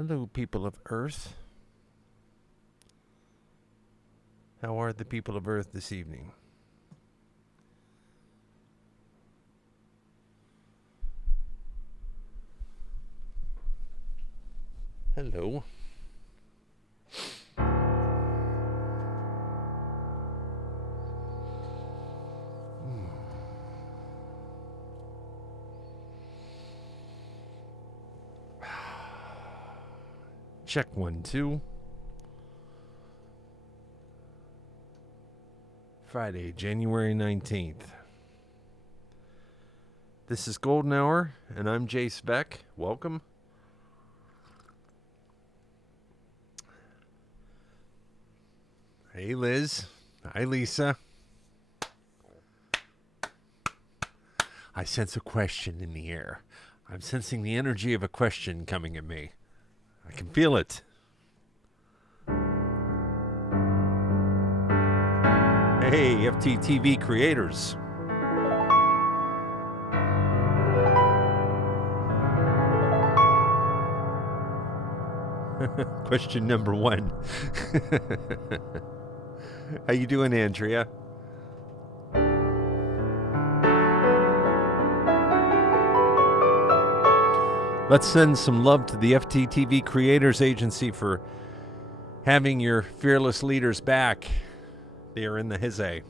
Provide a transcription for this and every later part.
Hello, people of Earth. How are the people of Earth this evening? Hello. Check 1, 2. Friday, January 19th. This is Golden Hour, and I'm JACE VEK. Welcome. Hey, Liz. Hi, Lisa. I sense a question in the air. I'm sensing the energy of a question coming at me. I can feel it. Hey, FTTV creators. Question number 1. How you doing, Andrea? Let's send some love to the FTTV Creators Agency for having your fearless leaders back. They are in the hizzy.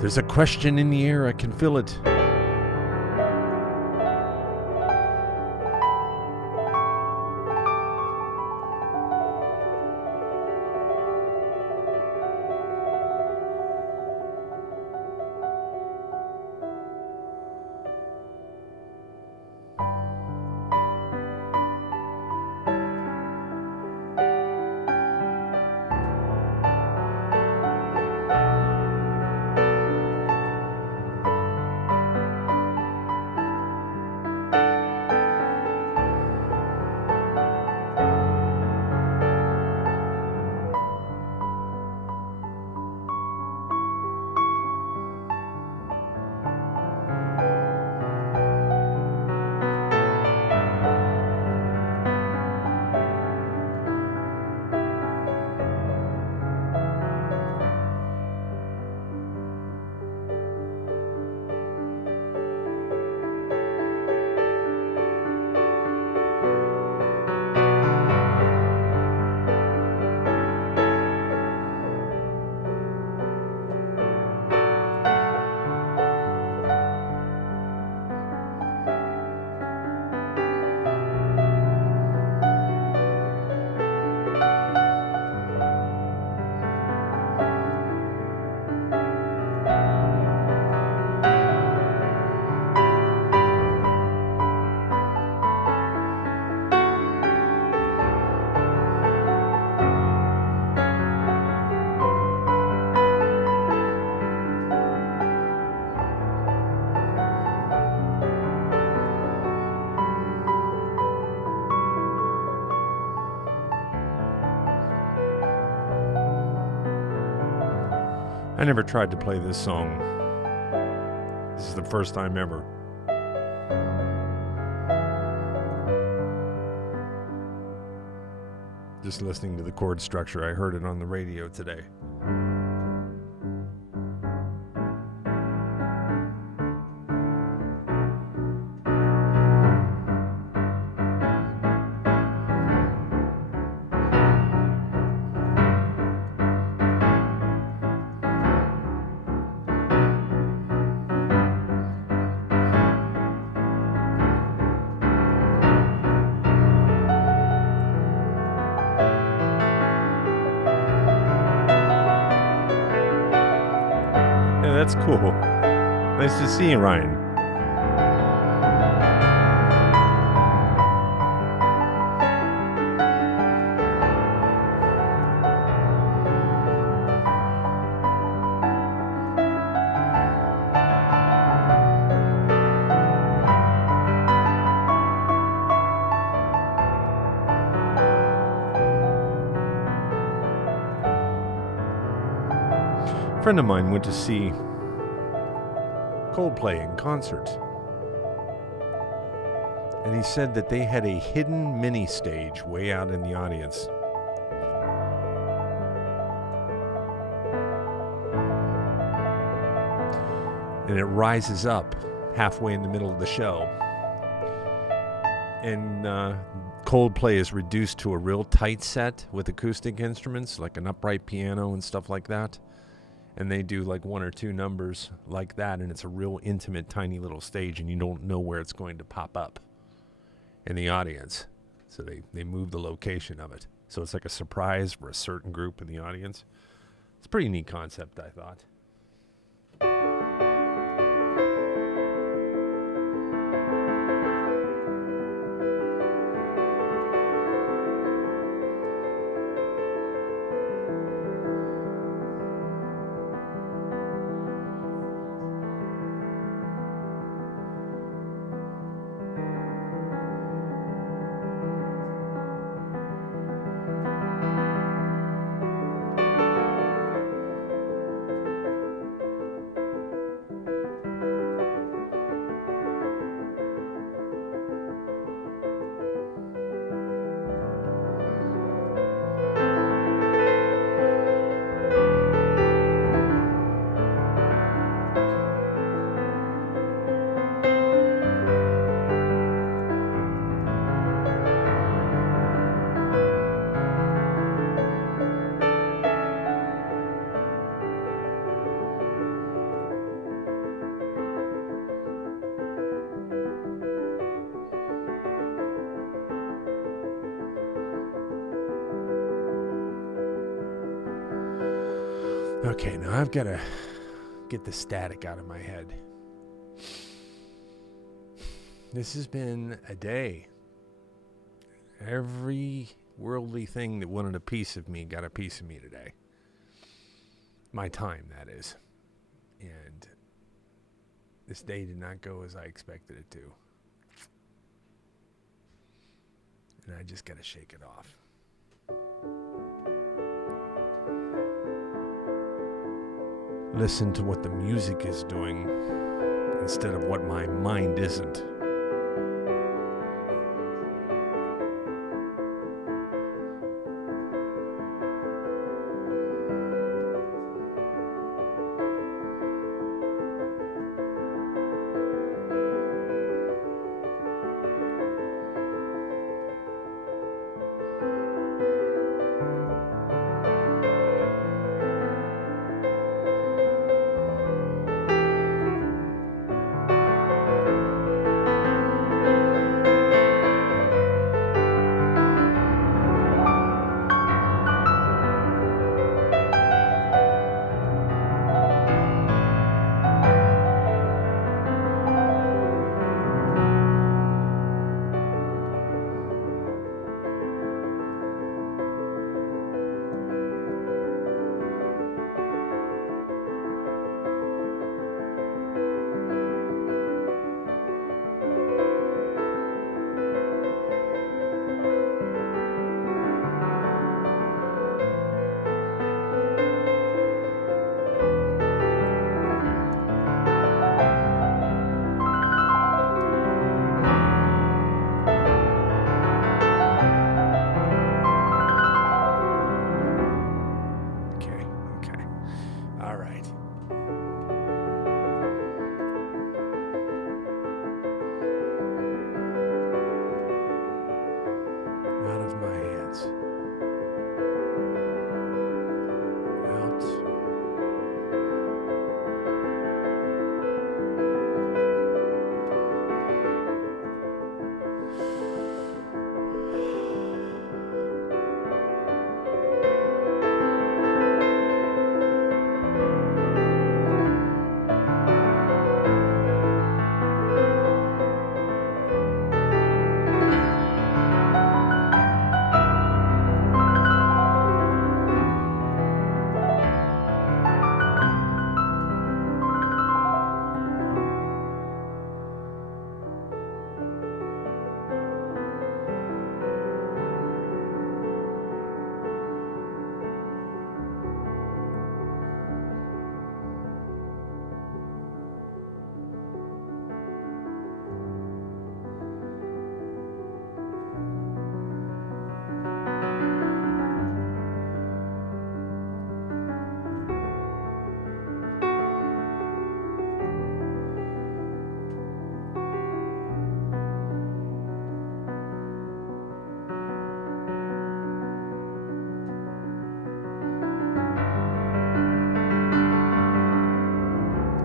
There's a question in the air. I can feel it. I never tried to play this song. This is the first time ever. Just listening to the chord structure, I heard it on the radio today. Yeah, that's cool. Nice to see you, Ryan. A friend of mine went to see Coldplay in concert. And he said that they had a hidden mini stage way out in the audience. And it rises up halfway in the middle of the show. And Coldplay is reduced to a real tight set with acoustic instruments, like an upright piano and stuff like that. And they do like one or two numbers like that, and it's a real intimate, tiny little stage, and you don't know where it's going to pop up in the audience. So they move the location of it. So it's like a surprise for a certain group in the audience. It's a pretty neat concept, I thought. Okay, now I've got to get the static out of my head. This has been a day. Every worldly thing that wanted a piece of me got a piece of me today. My time, that is. And this day did not go as I expected it to. And I just got to shake it off. Listen to what the music is doing instead of what my mind isn't.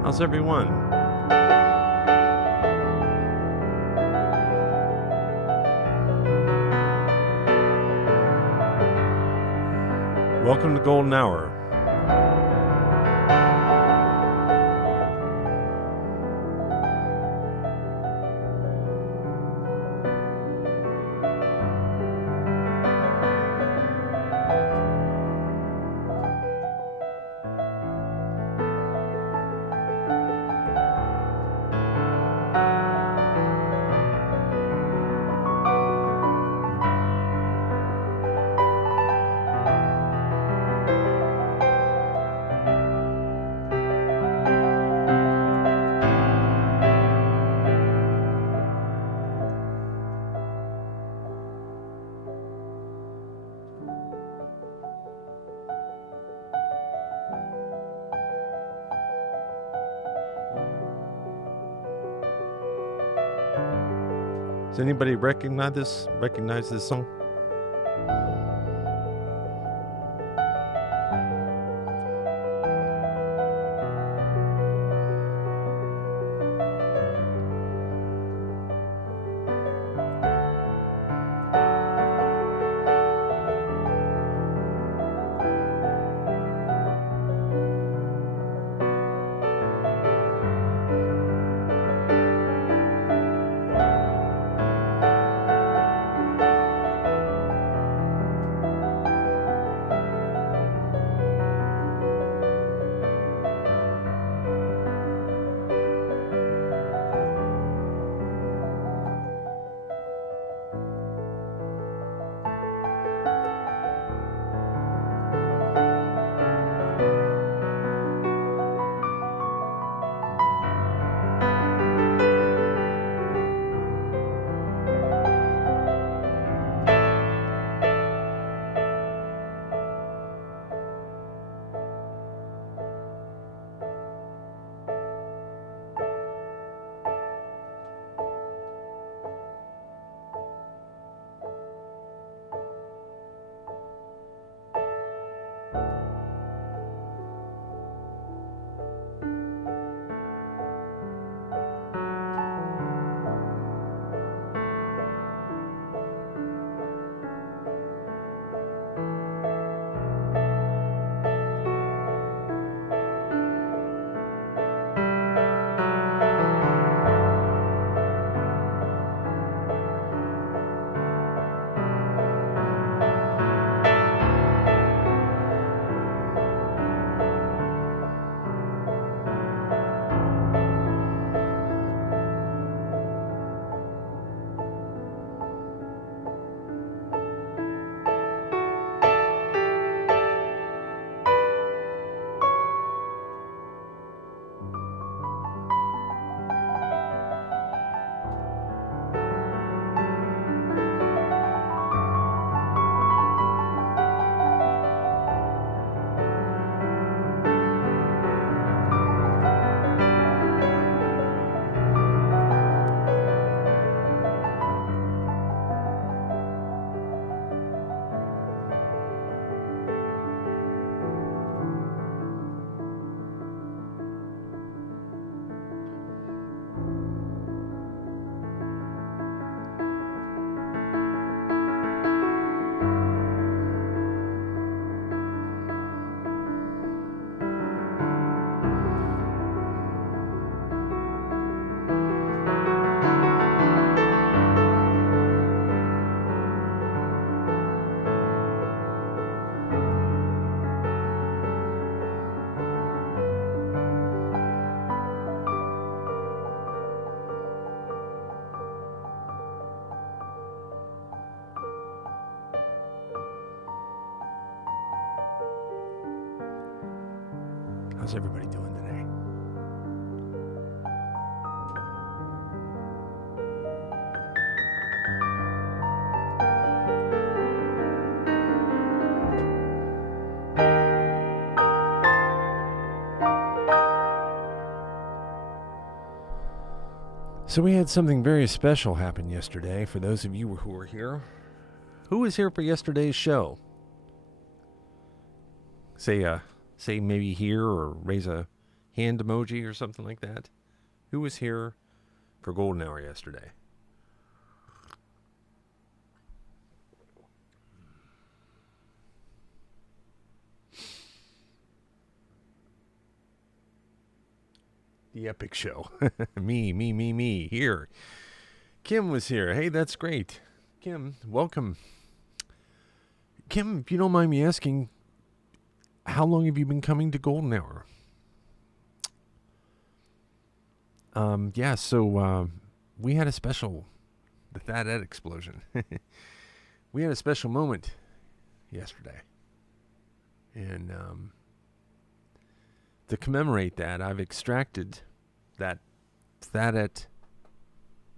How's everyone? Welcome to Golden Hour. Does anybody recognize this song? How's everybody doing today? So we had something very special happen yesterday for those of you who were here. Who was here for yesterday's show? Say maybe here or raise a hand emoji or something like that. Who was here for golden hour yesterday? The epic show. me, here. Kim was here. Hey, that's great. Kim, welcome. Kim, if you don't mind me asking, how long have you been coming to golden hour? We had a special, the Thad Ed explosion. We had a special moment yesterday. And to commemorate that, I've extracted that Thad Ed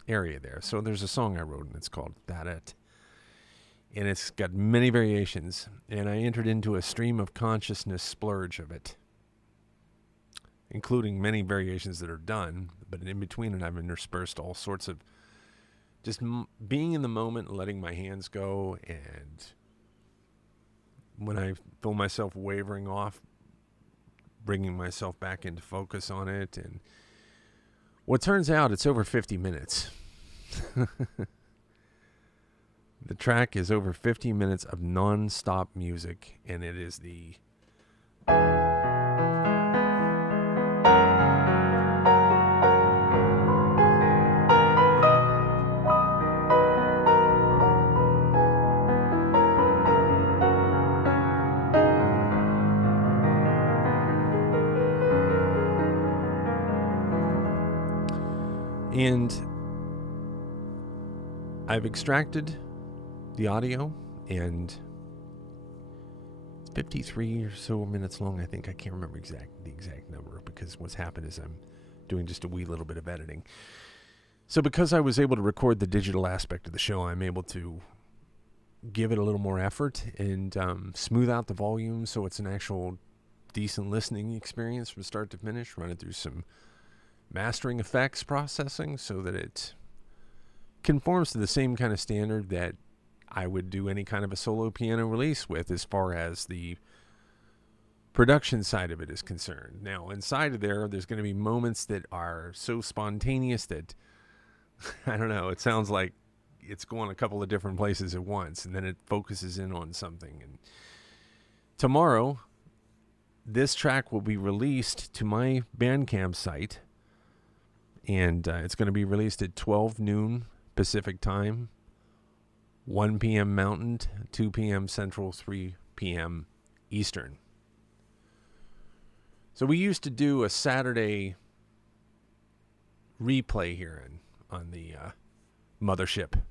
area there. So there's a song I wrote, and it's called Thad Ed. And it's got many variations, and I entered into a stream of consciousness splurge of it, including many variations that are done, but in between it I've interspersed all sorts of just being in the moment, letting my hands go, and when I feel myself wavering off, bringing myself back into focus on it. And what turns out, it's over 50 minutes. The track is over 50 minutes of non-stop music, and it is the and I've extracted the audio, and it's 53 or so minutes long, I think. I can't remember the exact number, because what's happened is I'm doing just a wee little bit of editing. So because I was able to record the digital aspect of the show, I'm able to give it a little more effort and smooth out the volume so it's an actual decent listening experience from start to finish, run it through some mastering effects processing so that it conforms to the same kind of standard that I would do any kind of a solo piano release with, as far as the production side of it is concerned. Now, inside of there's going to be moments that are so spontaneous that, I don't know, it sounds like it's going a couple of different places at once, and then it focuses in on something. And tomorrow, this track will be released to my Bandcamp site, and it's going to be released at 12 noon Pacific time, 1 p.m. Mountain, 2 p.m. Central, 3 p.m. Eastern. So we used to do a Saturday replay here on the mothership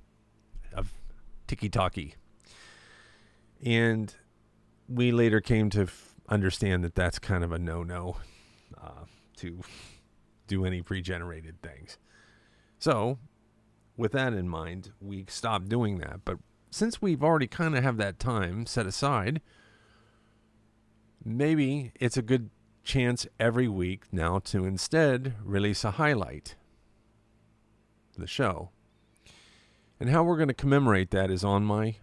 of Tiki Talkie. And we later came to understand that that's kind of a no-no to do any pre-generated things. So with that in mind, we stopped doing that. But since we've already kind of have that time set aside, maybe it's a good chance every week now to instead release a highlight of the show. And how we're going to commemorate that is on my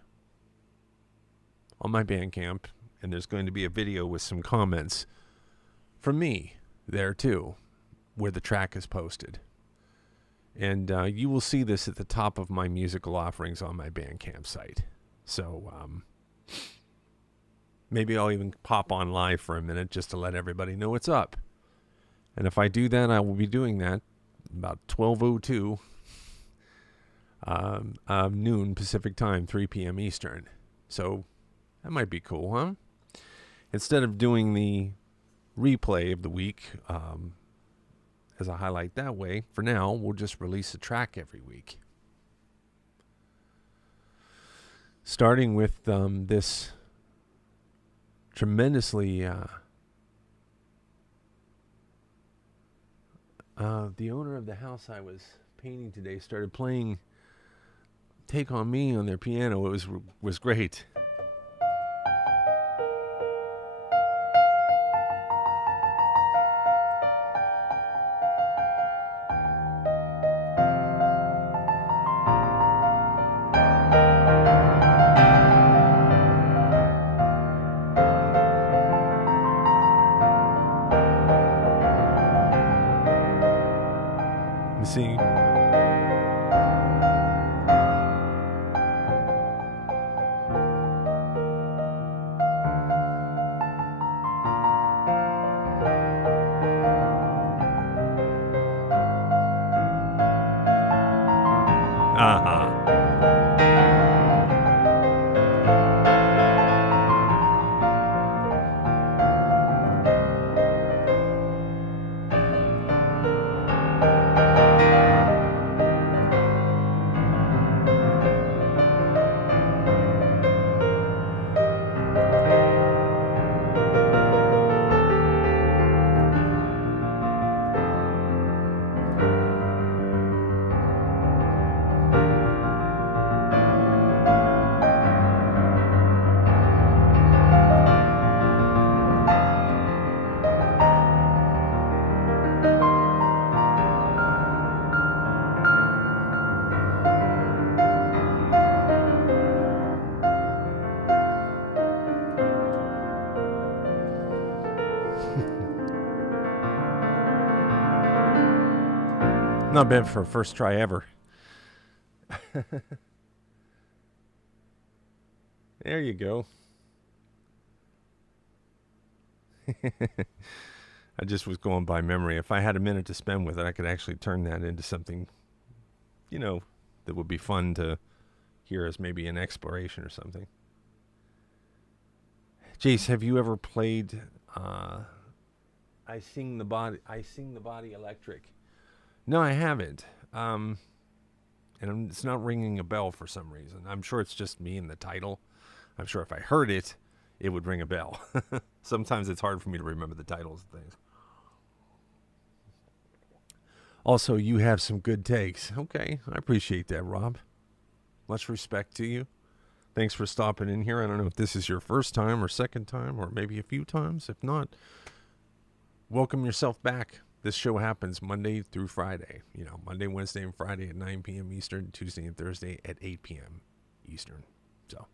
Bandcamp, and there's going to be a video with some comments from me there too, where the track is posted. And you will see this at the top of my musical offerings on my Bandcamp site. So maybe I'll even pop on live for a minute just to let everybody know it's up. And if I do that, I will be doing that about 12:02 noon Pacific time, 3 p.m. Eastern. So that might be cool, huh? Instead of doing the replay of the week as a highlight that way, for now, we'll just release a track every week. Starting with this tremendously... the owner of the house I was painting today started playing Take On Me on their piano. It was great. See? Uh-huh. Not bad for a first try ever. There you go. I just was going by memory. If I had a minute to spend with it, I could actually turn that into something, that would be fun to hear as maybe an exploration or something. Jace, have you ever played I Sing the Body Electric? No, I haven't. And it's not ringing a bell for some reason. I'm sure it's just me and the title. I'm sure if I heard it, it would ring a bell. Sometimes it's hard for me to remember the titles of things. Also, you have some good takes. Okay, I appreciate that, Rob. Much respect to you. Thanks for stopping in here. I don't know if this is your first time or second time or maybe a few times. If not, welcome yourself back. This show happens Monday through Friday. Monday, Wednesday, and Friday at 9 p.m. Eastern, Tuesday and Thursday at 8 p.m. Eastern. So,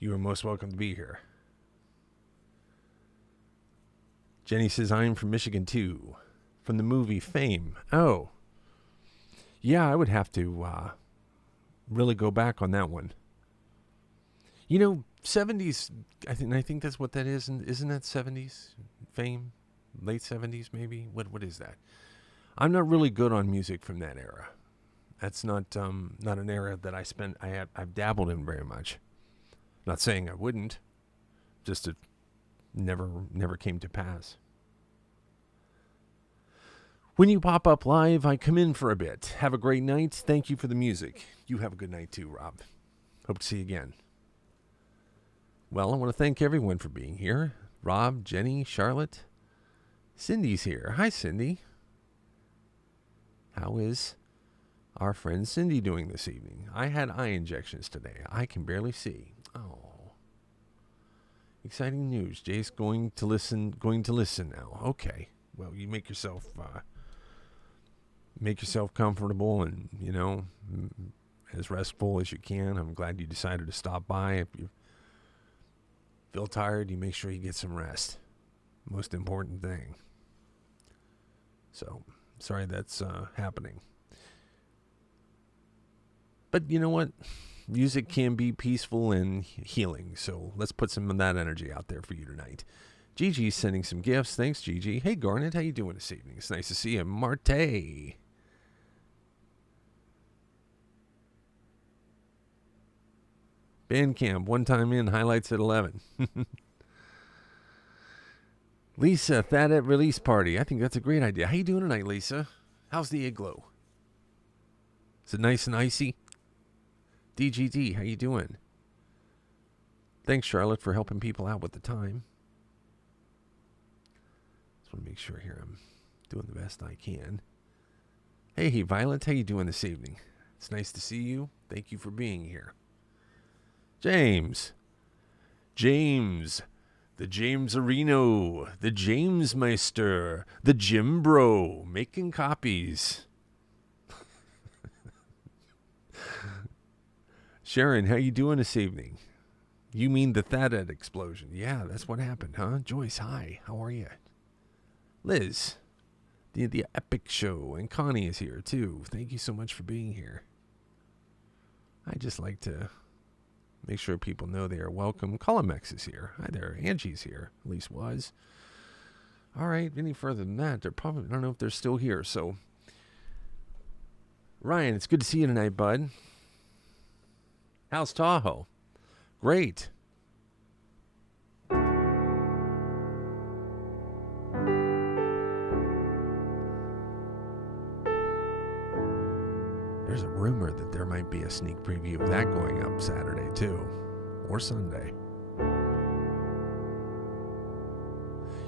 you are most welcome to be here. Jenny says, I'm from Michigan too. From the movie Fame. Oh. Yeah, I would have to really go back on that one. 70s, I think that's what that is. Isn't that 70s? Fame? Late 70s maybe? What is that? I'm not really good on music from that era. That's not an era that I've dabbled in very much. Not saying I wouldn't. Just it never came to pass. When you pop up live, I come in for a bit. Have a great night. Thank you for the music. You have a good night too, Rob. Hope to see you again. Well, I want to thank everyone for being here. Rob, Jenny, Charlotte. Cindy's here. Hi, Cindy. How is our friend Cindy doing this evening? I had eye injections today. I can barely see. Oh. Exciting news. Jay's going to listen now. Okay. Well, you make yourself comfortable and, as restful as you can. I'm glad you decided to stop by. If you feel tired, you make sure you get some rest. Most important thing. So, sorry that's happening. But you know what? Music can be peaceful and healing. So, let's put some of that energy out there for you tonight. Gigi's sending some gifts. Thanks, Gigi. Hey, Garnet, how you doing this evening? It's nice to see you. Marte. Bandcamp, one time in, highlights at 11. Lisa, Thad at release party. I think that's a great idea. How you doing tonight, Lisa? How's the igloo? Is it nice and icy? DGD, how you doing? Thanks, Charlotte, for helping people out with the time. Just want to make sure here I'm doing the best I can. Hey, Violet, how you doing this evening? It's nice to see you. Thank you for being here. James, the James Areno, the James Meister, the Jim Bro, making copies. Sharon, how you doing this evening? You mean the Thaddeus explosion? Yeah, that's what happened, huh? Joyce, hi, how are you? Liz, The Epic Show. And Connie is here, too. Thank you so much for being here. I just like to make sure people know they are welcome. Colomex is here. Hi there. Angie's here. At least was. All right. Any further than that, they're probably, I don't know if they're still here. So, Ryan, it's good to see you tonight, bud. How's Tahoe? Great. There's a rumor that there might be a sneak preview of that going up Saturday, too. Or Sunday.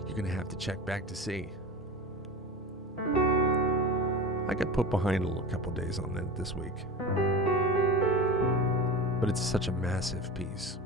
You're going to have to check back to see. I got put behind a couple days on that this week. But it's such a massive piece.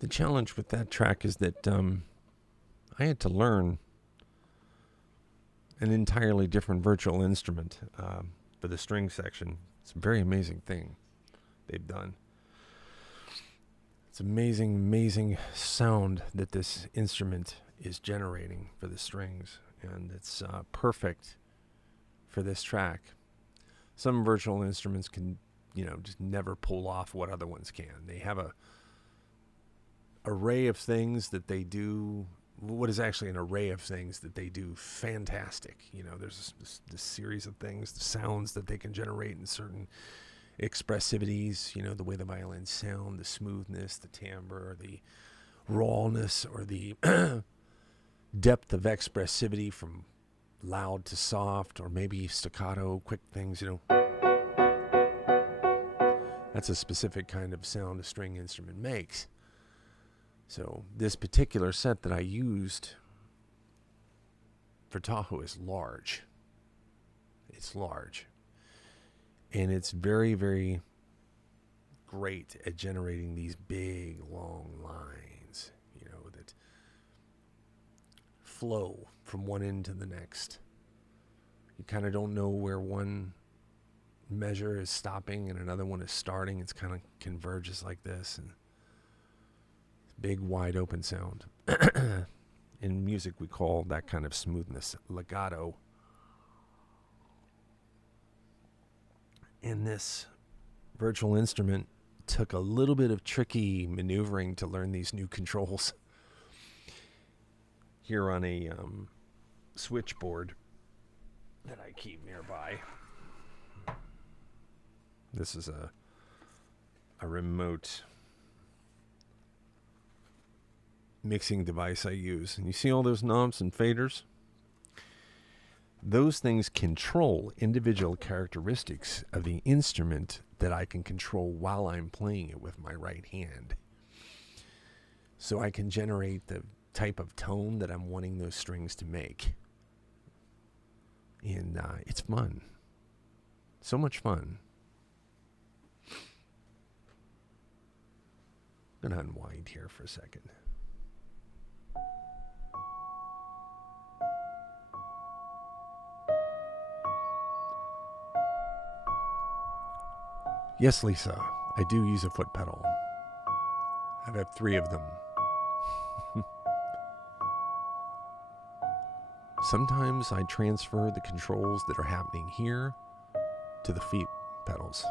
The challenge with that track is that I had to learn an entirely different virtual instrument for the string section. It's a very amazing thing they've done. It's amazing, amazing sound that this instrument is generating for the strings, and it's perfect for this track. Some virtual instruments can, just never pull off what other ones can. They have a array of things that they do. What is actually an array of things that they do fantastic. There's this series of things, the sounds that they can generate in certain expressivities, the way the violins sound, the smoothness, the timbre, the rawness, or the depth of expressivity from loud to soft, or maybe staccato, quick things, That's a specific kind of sound a string instrument makes. So this particular set that I used for Tahoe is large. It's large. And it's very, very great at generating these big, long lines, that flow from one end to the next. You kind of don't know where one measure is stopping and another one is starting. It's kind of converges like this, and big, wide open sound. In music, we call that kind of smoothness legato. And this virtual instrument took a little bit of tricky maneuvering to learn these new controls. Here on a switchboard that I keep nearby. This is a remote mixing device I use. And you see all those knobs and faders? Those things control individual characteristics of the instrument that I can control while I'm playing it with my right hand. So I can generate the type of tone that I'm wanting those strings to make. And it's fun. So much fun. I'm going to unwind here for a second. Yes, Lisa, I do use a foot pedal. I've had 3 of them. Sometimes I transfer the controls that are happening here to the feet pedals.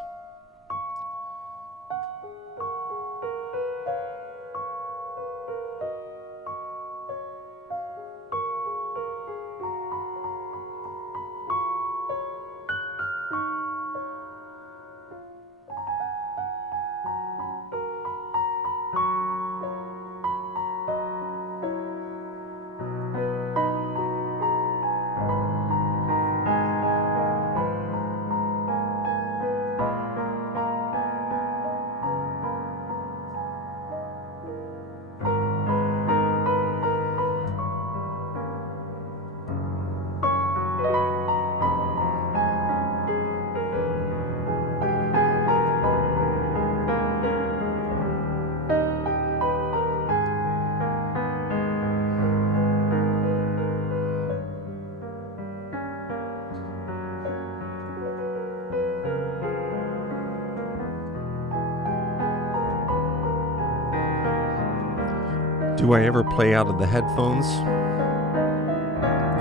Do I ever play out of the headphones?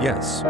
Yes.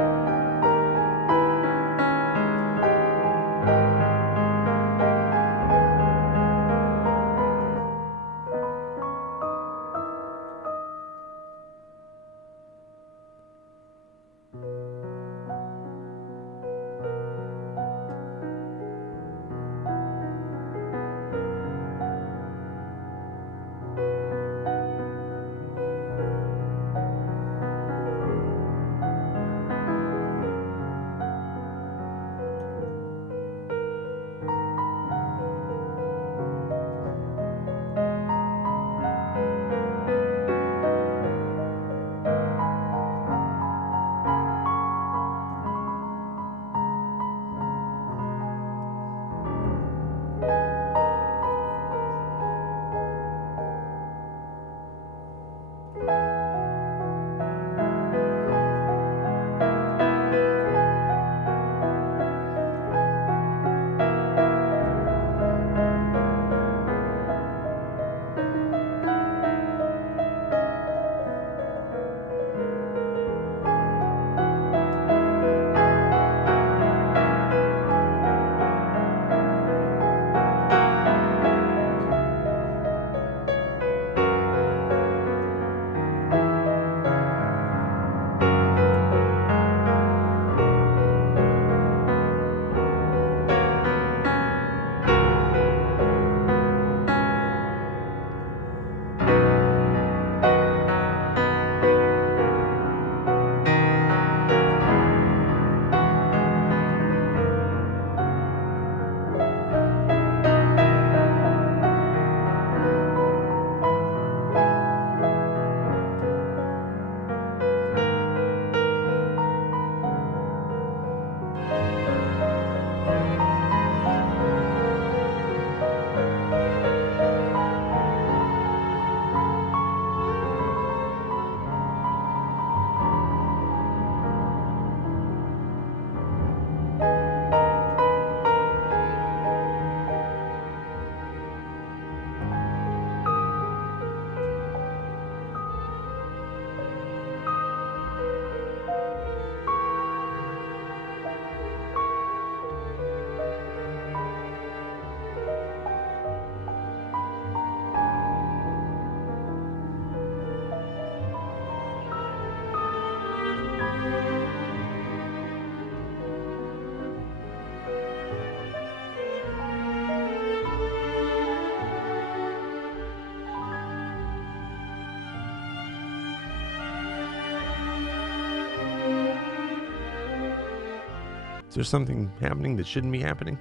Is there something happening that shouldn't be happening?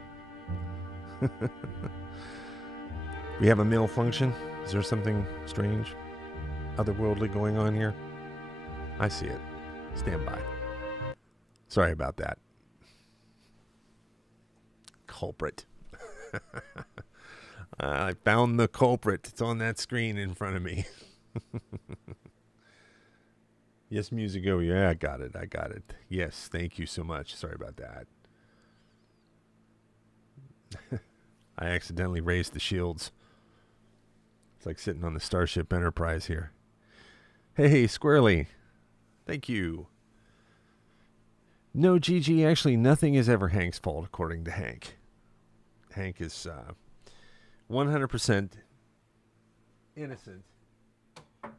We have a malfunction? Is there something strange, otherworldly going on here? I see it. Stand by. Sorry about that. Culprit. I found the culprit. It's on that screen in front of me. Yes, music. Oh, yeah, I got it. Yes, thank you so much. Sorry about that. I accidentally raised the shields. It's like sitting on the Starship Enterprise here. Hey, Squirrely. Thank you. No, Gigi, actually, nothing is ever Hank's fault, according to Hank. Hank is 100% innocent. Let's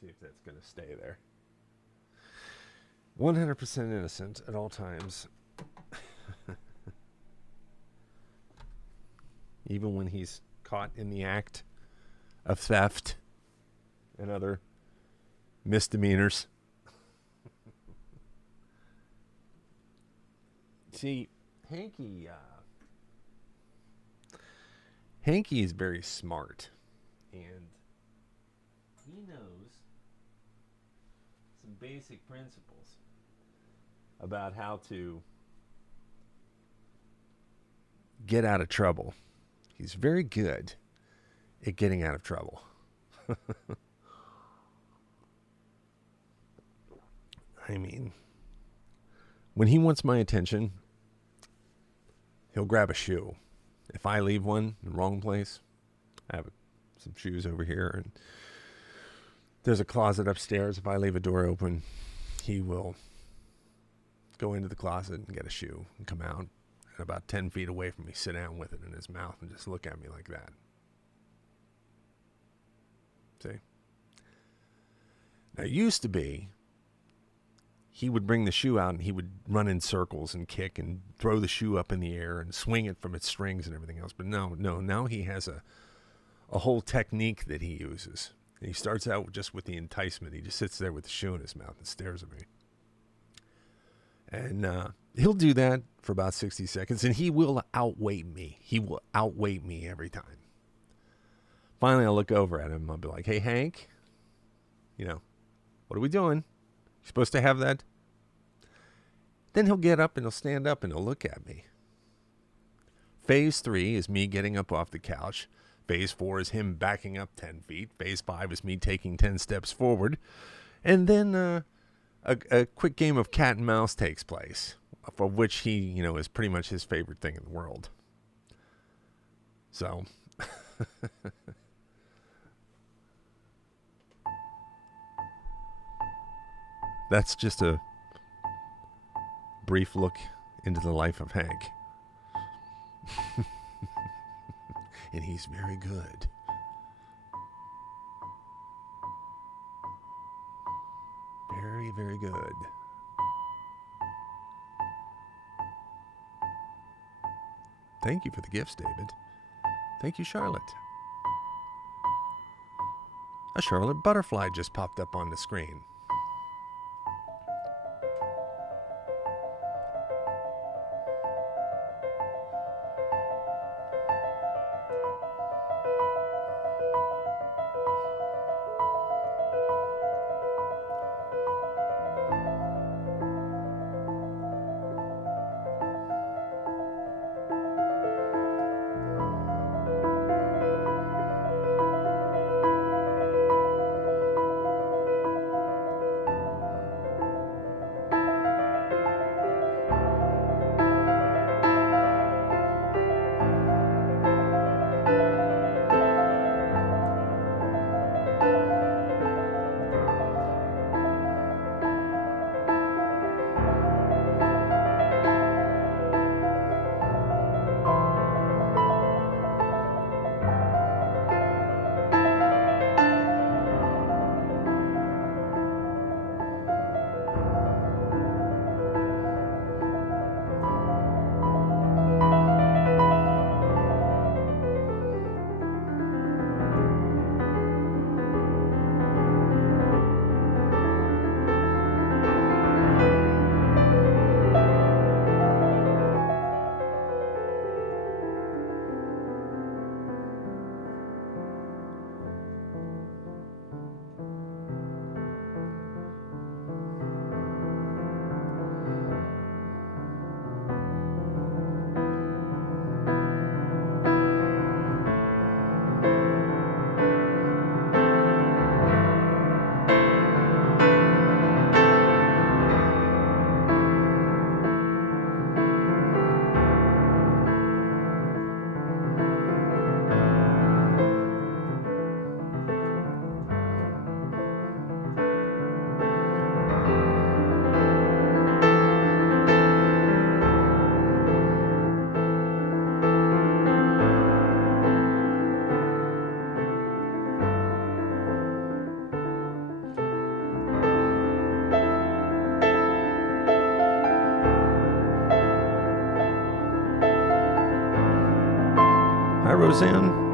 see if that's going to stay there. 100% innocent at all times. Even when he's caught in the act of theft and other misdemeanors. See, Hanky is very smart, and he knows some basic principles about how to get out of trouble. He's very good at getting out of trouble. I mean, when he wants my attention, he'll grab a shoe. If I leave one in the wrong place, I have some shoes over here, and there's a closet upstairs. If I leave a door open, he will go into the closet and get a shoe and come out, and about 10 feet away from me, sit down with it in his mouth and just look at me like that. See? Now, it used to be he would bring the shoe out and he would run in circles and kick and throw the shoe up in the air and swing it from its strings and everything else. But no, now he has a whole technique that he uses. And he starts out just with the enticement. He just sits there with the shoe in his mouth and stares at me. And he'll do that for about 60 seconds, and he will outweigh me. He will outweigh me every time. Finally, I'll look over at him. I'll be like, hey, Hank, what are we doing? You supposed to have that? Then he'll get up and he'll stand up and he'll look at me. Phase 3 is me getting up off the couch. Phase 4 is him backing up 10 feet. Phase 5 is me taking 10 steps forward. And then a quick game of cat and mouse takes place, for which he, is pretty much his favorite thing in the world. So, that's just a brief look into the life of Hank. And he's very good. Very, very good. Thank you for the gifts, David. Thank you, Charlotte. A Charlotte butterfly just popped up on the screen. Roseanne.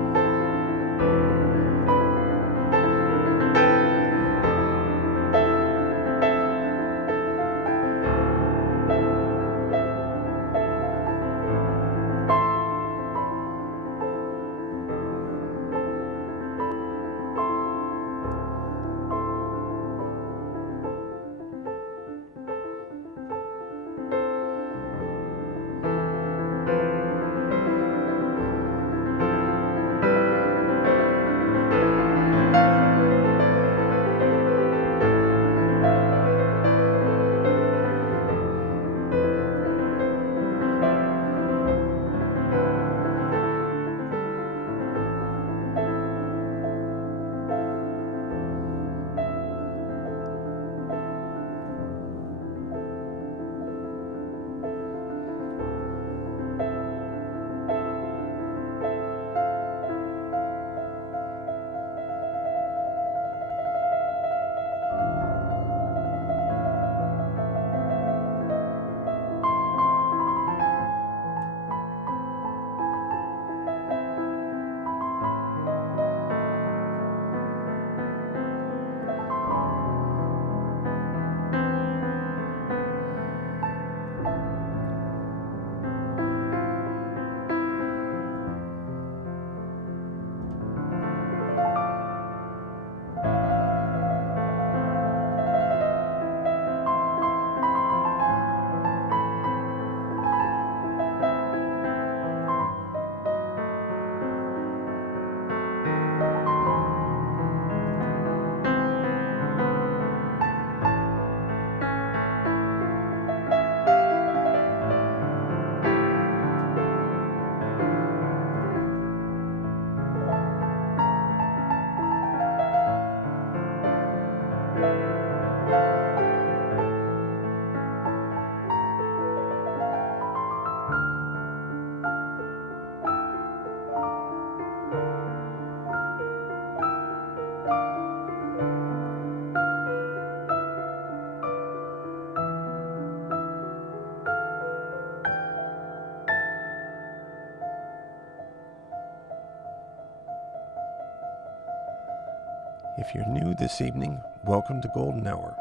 If you're new this evening, welcome to Golden Hour.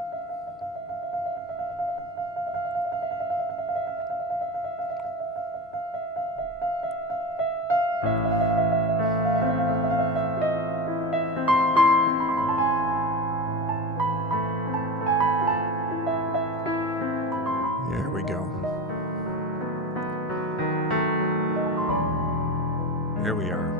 There we go. There we are.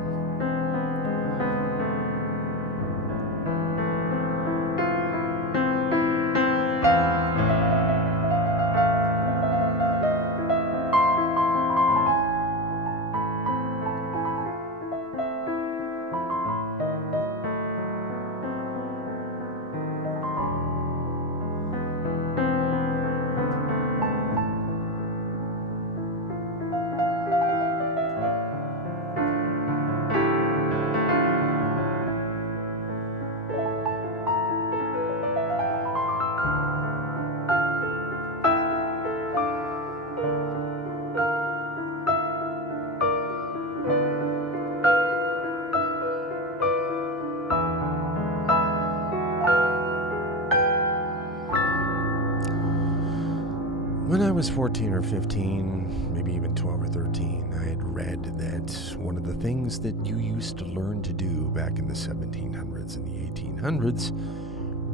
When I was 14 or 15, maybe even 12 or 13, I had read that one of the things that you used to learn to do back in the 1700s and the 1800s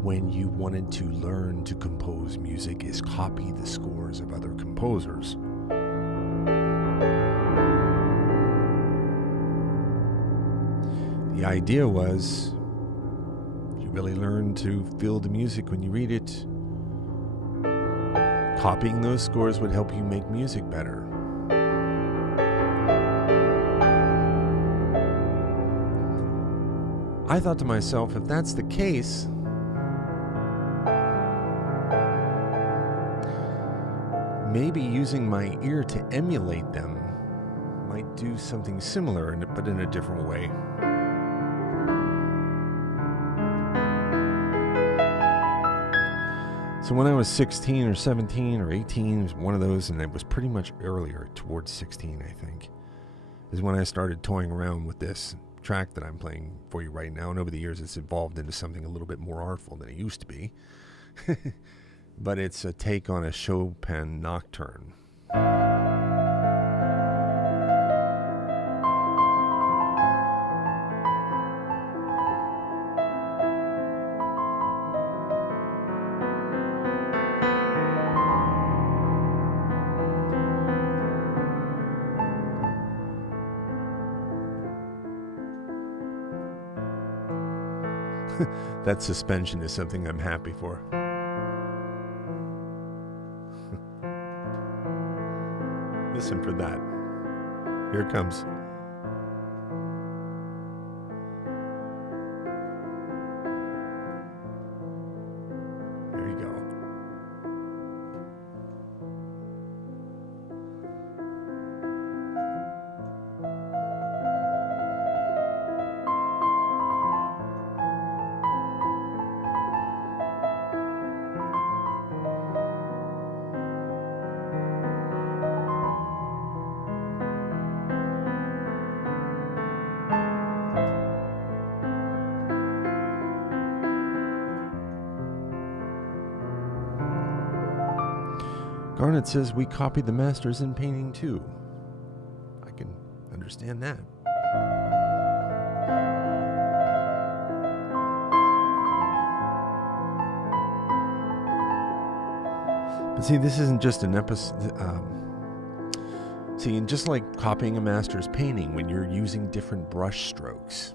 when you wanted to learn to compose music is copy the scores of other composers. The idea was you really learn to feel the music when you read it. Copying those scores would help you make music better. I thought to myself, if that's the case, maybe using my ear to emulate them might do something similar, but in a different way. So when I was 16 or 17 or 18, it was one of those, and it was pretty much earlier, towards 16, I think. is when I started toying around with this track that I'm playing for you right now. And over the years, it's evolved into something a little bit more artful than it used to be. But it's a take on a Chopin nocturne. That suspension is something I'm happy for. Listen for that. Here it comes. There you go. Garnet says we copy the masters in painting too. I can understand that. But see, this isn't just an episode. See, and just like copying a master's painting, when you're using different brush strokes,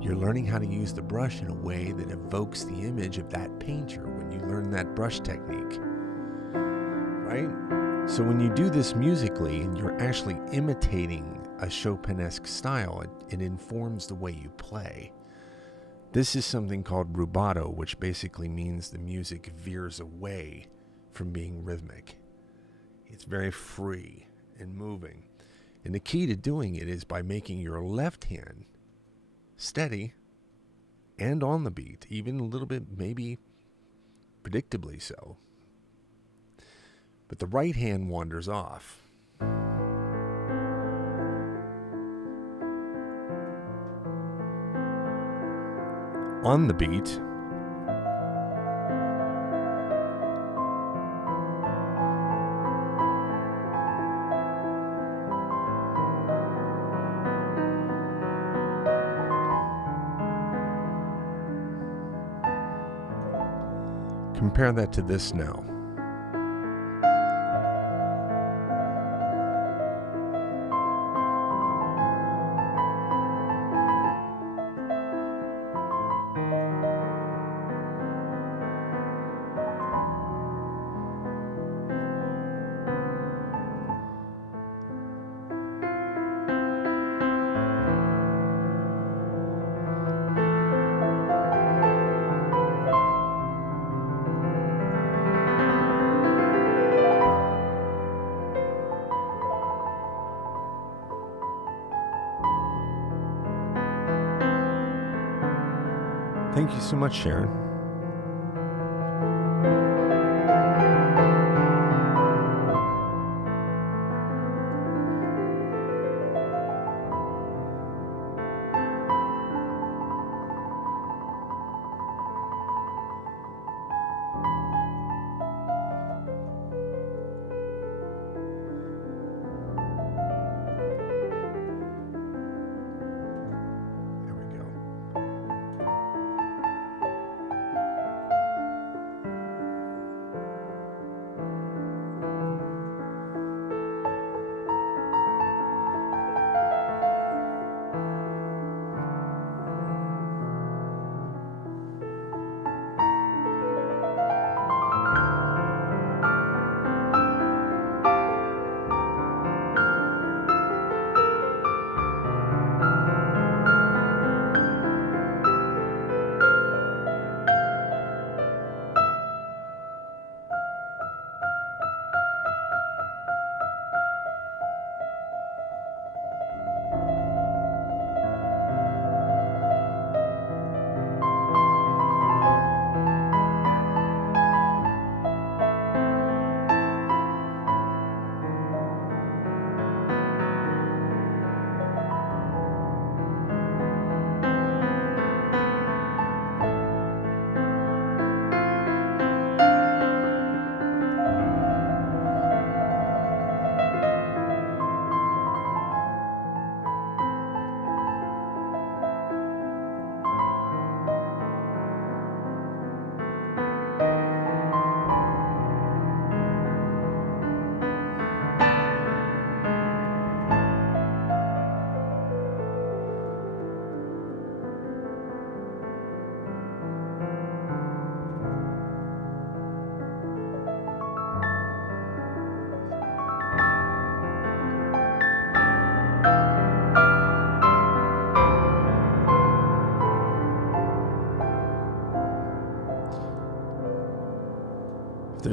you're learning how to use the brush in a way that evokes the image of that painter when you learn that brush technique. Right? So when you do this musically and you're actually imitating a Chopinesque style, it informs the way you play. This is something called rubato, which basically means the music veers away from being rhythmic. It's very free and moving. And the key to doing it is by making your left hand steady and on the beat, even a little bit, maybe predictably so. But the right hand wanders off. On the beat, compare that to this now. Thank you so much, Sharon.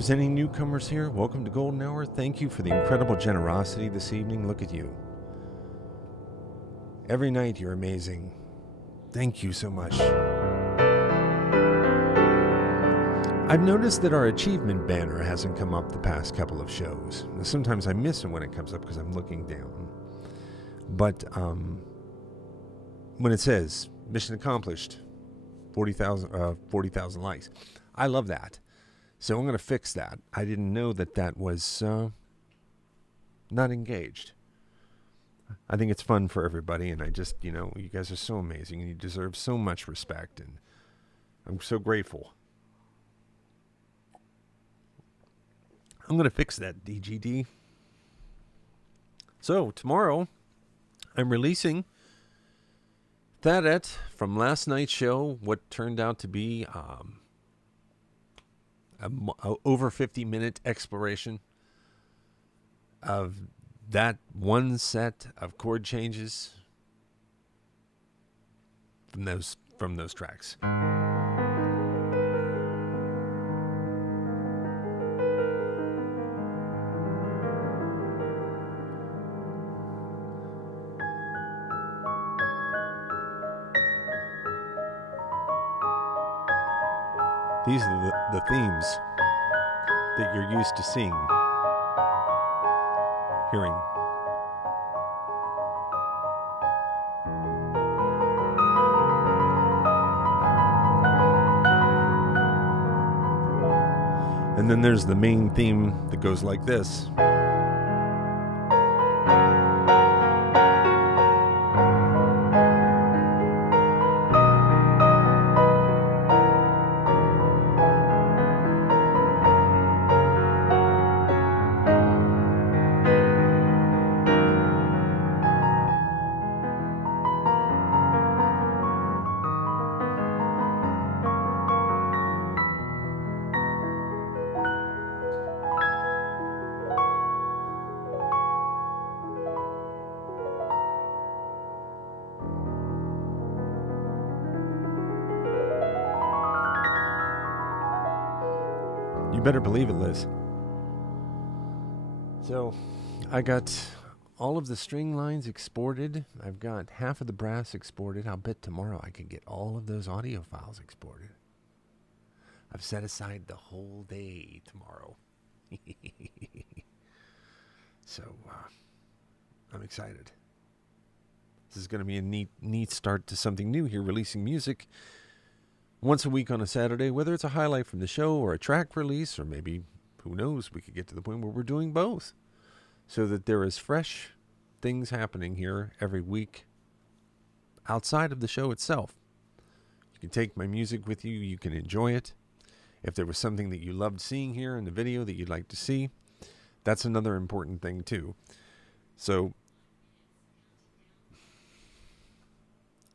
there's any newcomers here, welcome to Golden Hour. Thank you for the incredible generosity this evening. Look at you. Every night you're amazing. Thank you so much. I've noticed that our achievement banner hasn't come up the past couple of shows. Sometimes I miss it when it comes up because I'm looking down. But when it says mission accomplished, 40,000 likes, I love that. So I'm going to fix that. I didn't know that was not engaged. I think it's fun for everybody, and I just, you guys are so amazing, and you deserve so much respect, and I'm so grateful. I'm going to fix that, DGD. So, tomorrow, I'm releasing that from last night's show, what turned out to be a over 50-minute exploration of that one set of chord changes from those tracks. These are the themes that you're used to hearing. And then there's the main theme that goes like this. You better believe it, Liz. So, I got all of the string lines exported. I've got half of the brass exported. I'll bet tomorrow I can get all of those audio files exported. I've set aside the whole day tomorrow. So, I'm excited. This is going to be a neat start to something new here, releasing music once a week on a Saturday, whether it's a highlight from the show or a track release, or maybe, who knows, we could get to the point where we're doing both, so that there is fresh things happening here every week outside of the show itself. You can take my music with you. You can enjoy it. If there was something that you loved seeing here in the video that you'd like to see, that's another important thing too. So,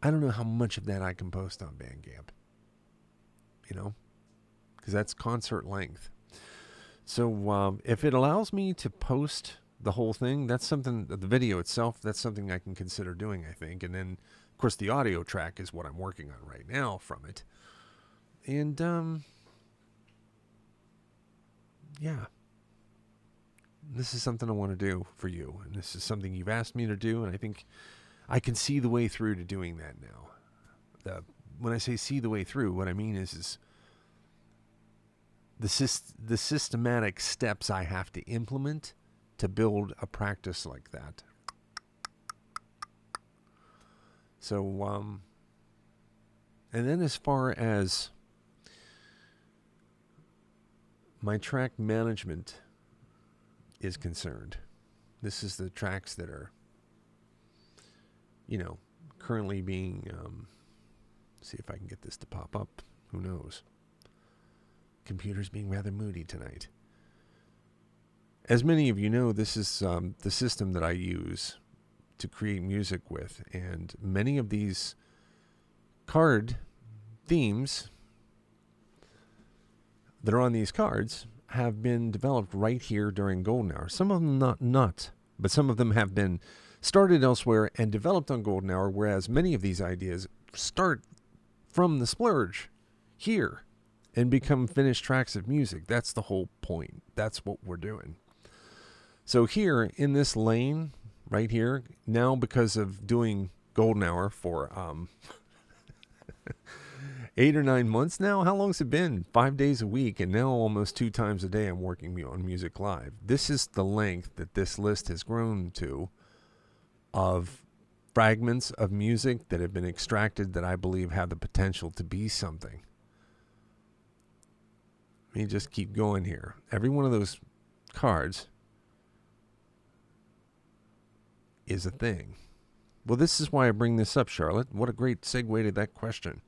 I don't know how much of that I can post on Bandcamp. Because that's concert length. So if it allows me to post the whole thing, that's something, the video itself, that's something I can consider doing, I think. And then, of course, the audio track is what I'm working on right now from it. And, yeah. This is something I want to do for you. And this is something you've asked me to do, and I think I can see the way through to doing that now. When I say see the way through, what I mean is the systematic steps I have to implement to build a practice like that. So, and then as far as my track management is concerned, this is the tracks that are, currently being, see if I can get this to pop up. Who knows? Computer's being rather moody tonight. As many of you know, this is the system that I use to create music with, and many of these card themes that are on these cards have been developed right here during Golden Hour. Some of them not, but some of them have been started elsewhere and developed on Golden Hour, whereas many of these ideas start from the splurge here and become finished tracks of music. That's the whole point. That's what we're doing. So here in this lane right here, now because of doing Golden Hour for 8 or 9 months now, how long's it been? 5 days a week, and now almost 2 times a day I'm working on Music Live. This is the length that this list has grown to of fragments of music that have been extracted that I believe have the potential to be something. Let me just keep going here. Every one of those cards is a thing. Well, this is why I bring this up, Charlotte. What a great segue to that question.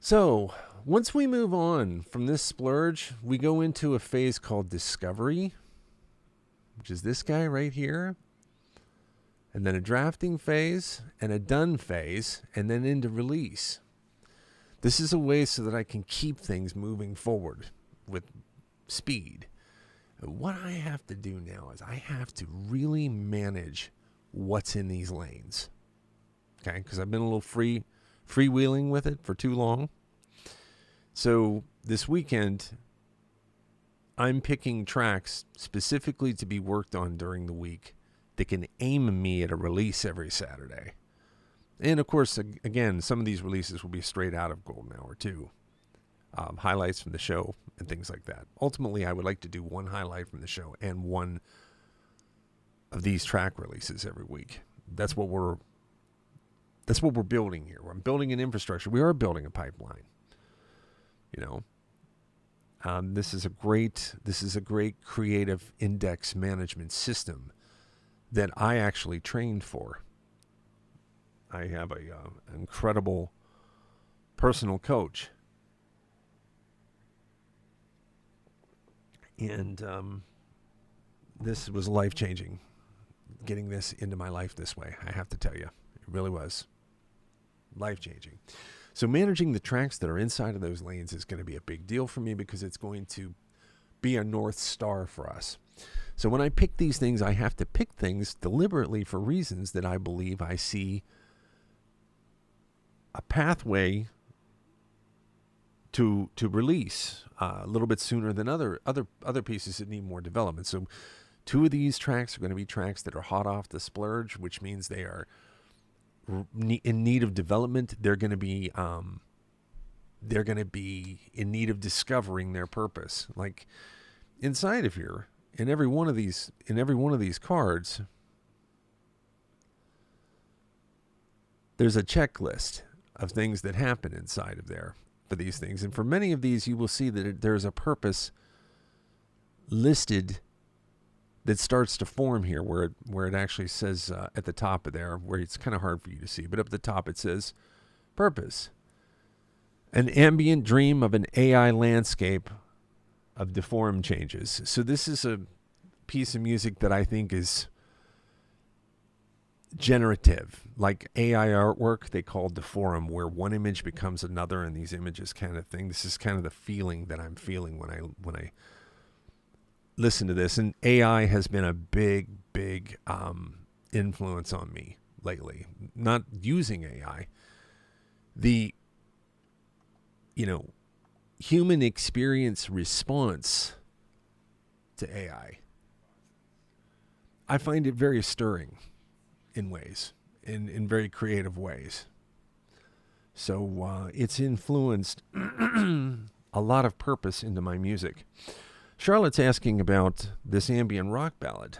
So, once we move on from this splurge, we go into a phase called discovery, which is this guy right here, and then a drafting phase, and a done phase, and then into release. This is a way so that I can keep things moving forward with speed. What I have to do now is I have to really manage what's in these lanes. Okay, because I've been a little freewheeling with it for too long. So this weekend, I'm picking tracks specifically to be worked on during the week that can aim me at a release every Saturday. And of course, again, some of these releases will be straight out of Golden Hour too. Highlights from the show and things like that. Ultimately, I would like to do one highlight from the show and one of these track releases every week. That's what we're building here. I'm building an infrastructure. We are building a pipeline. This is a great creative index management system that I actually trained for. I have an incredible personal coach. And this was life-changing, getting this into my life this way, I have to tell you. It really was life-changing. So managing the tracks that are inside of those lanes is going to be a big deal for me because it's going to be a North Star for us. So when I pick these things, I have to pick things deliberately for reasons that I believe I see a pathway to release a little bit sooner than other pieces that need more development. So 2 of these tracks are going to be tracks that are hot off the splurge, which means they are in need of development. They're going to be in need of discovering their purpose. Like inside of here, in every one of these cards, there's a checklist of things that happen inside of there for these things. And for many of these, you will see that there's a purpose listed that starts to form here, where it actually says at the top of there, where it's kind of hard for you to see, but up at the top it says purpose. An ambient dream of an AI landscape of deformed changes. So this is a piece of music that I think is generative, like AI artwork they call deform, where one image becomes another and these images kind of thing. This is kind of the feeling that I'm feeling when I listen to this. And AI has been a big influence on me lately. Not using AI, the human experience response to AI, I find it very stirring in ways, in very creative ways. So it's influenced a lot of purpose into my music. Charlotte's asking about this ambient rock ballad.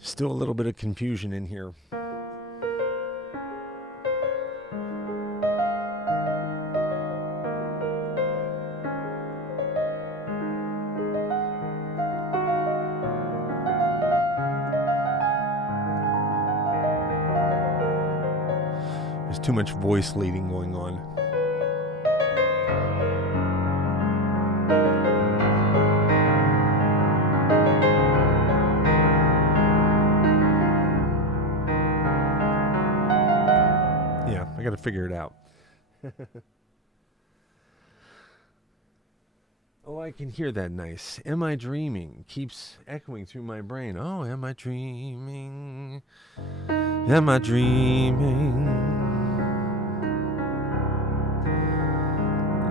Still a little bit of confusion in here. There's too much voice leading going on. I got to figure it out. Oh, I can hear that nice. Am I dreaming? Keeps echoing through my brain. Oh, am I dreaming? Am I dreaming?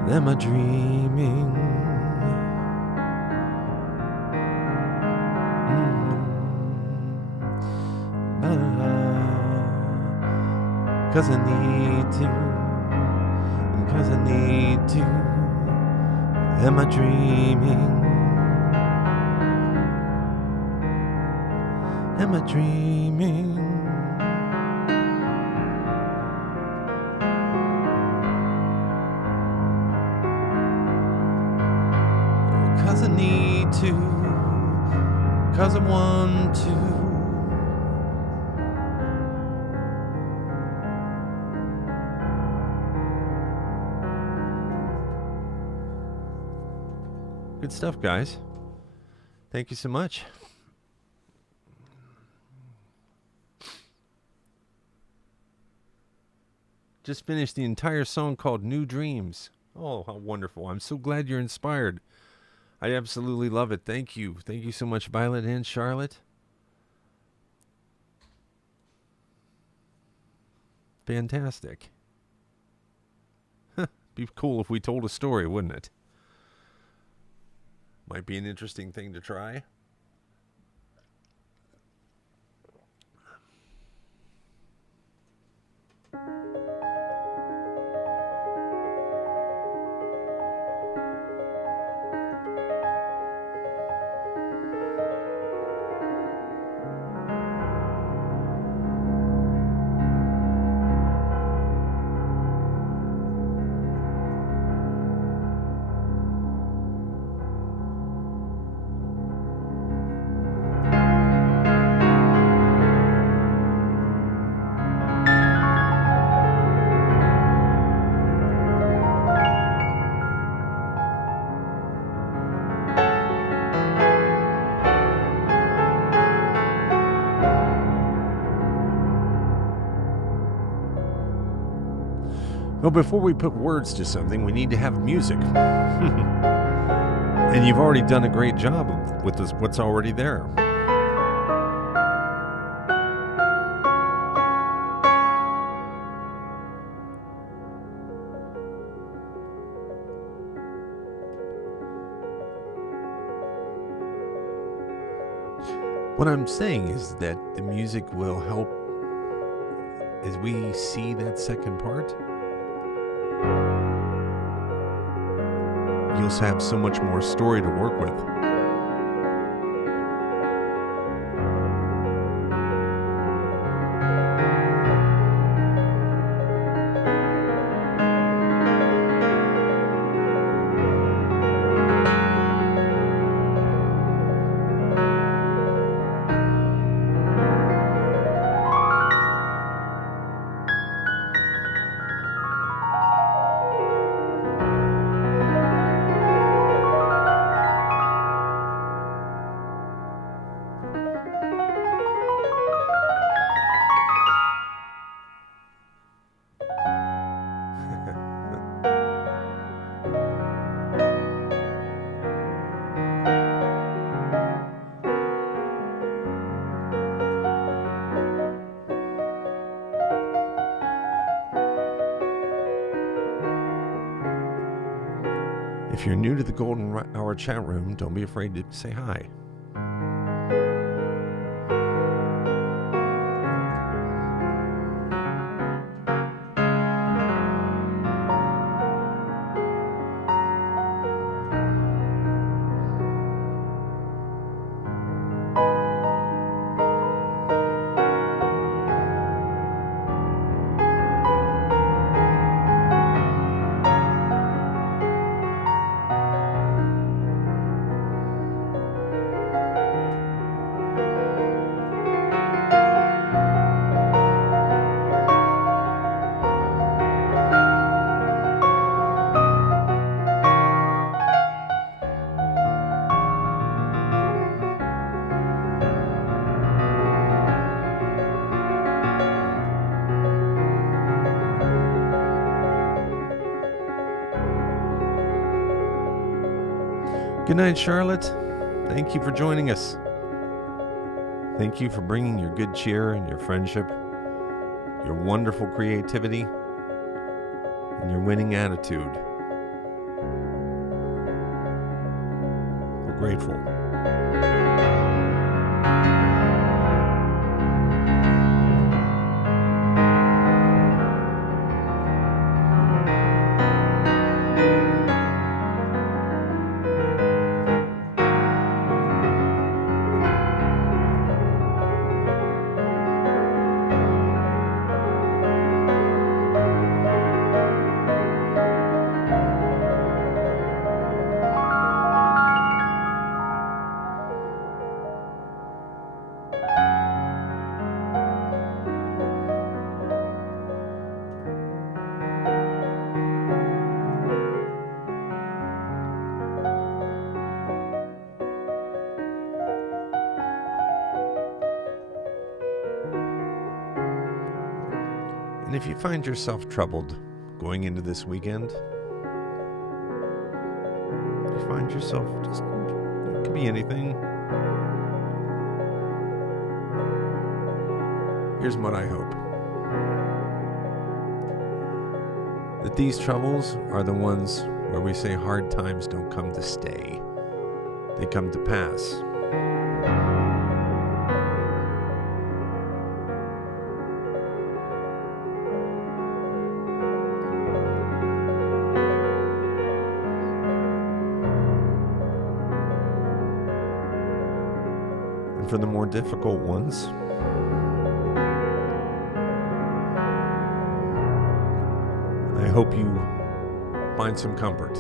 Am I dreaming? Cause I need to, cause I need to. Am I dreaming? Am I dreaming? Cause I need to, cause I want to. Good stuff, guys. Thank you so much. Just finished the entire song called New Dreams. Oh, how wonderful. I'm so glad you're inspired. I absolutely love it. Thank you. Thank you so much, Violet and Charlotte. Fantastic. Be cool if we told a story, wouldn't it? Might be an interesting thing to try. Well, before we put words to something, we need to have music. And you've already done a great job with this, what's already there. What I'm saying is that the music will help as we see that second part. You'll have so much more story to work with. If you're new to the Golden Hour chat room, don't be afraid to say hi. Good night, Charlotte. Thank you for joining us. Thank you for bringing your good cheer and your friendship, your wonderful creativity, and your winning attitude. We're grateful. And if you find yourself troubled going into this weekend, you find yourself just, it could be anything. Here's what I hope. That these troubles are the ones where we say hard times don't come to stay. They come to pass. For the more difficult ones, I hope you find some comfort.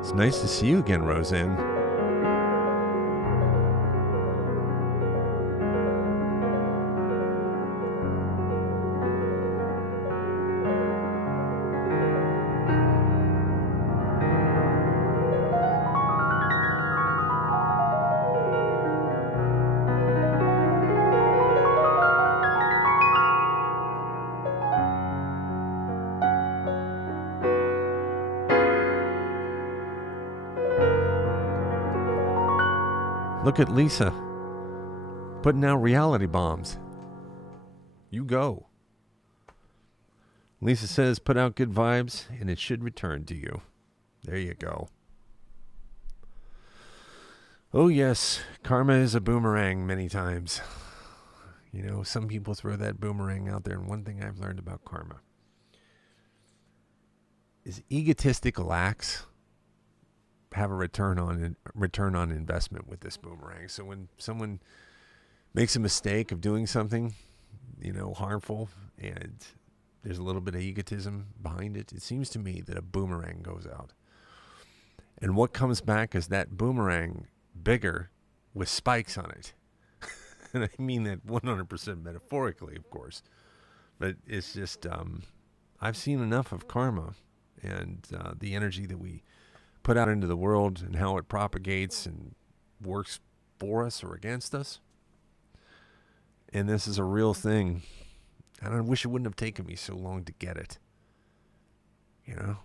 It's nice to see you again, Roseanne. Look at Lisa putting out reality bombs. You go. Lisa says, put out good vibes and it should return to you. There you go. Oh yes, karma is a boomerang many times. You know, some people throw that boomerang out there, and one thing I've learned about karma is egotistical acts have a return on investment with this boomerang. So when someone makes a mistake of doing something, you know, harmful, and there's a little bit of egotism behind it, it seems to me that a boomerang goes out. And what comes back is that boomerang bigger with spikes on it. And I mean that 100% metaphorically, of course. But it's just, I've seen enough of karma and the energy that we put out into the world and how it propagates and works for us or against us. And this is a real thing. And I wish it wouldn't have taken me so long to get it. You know?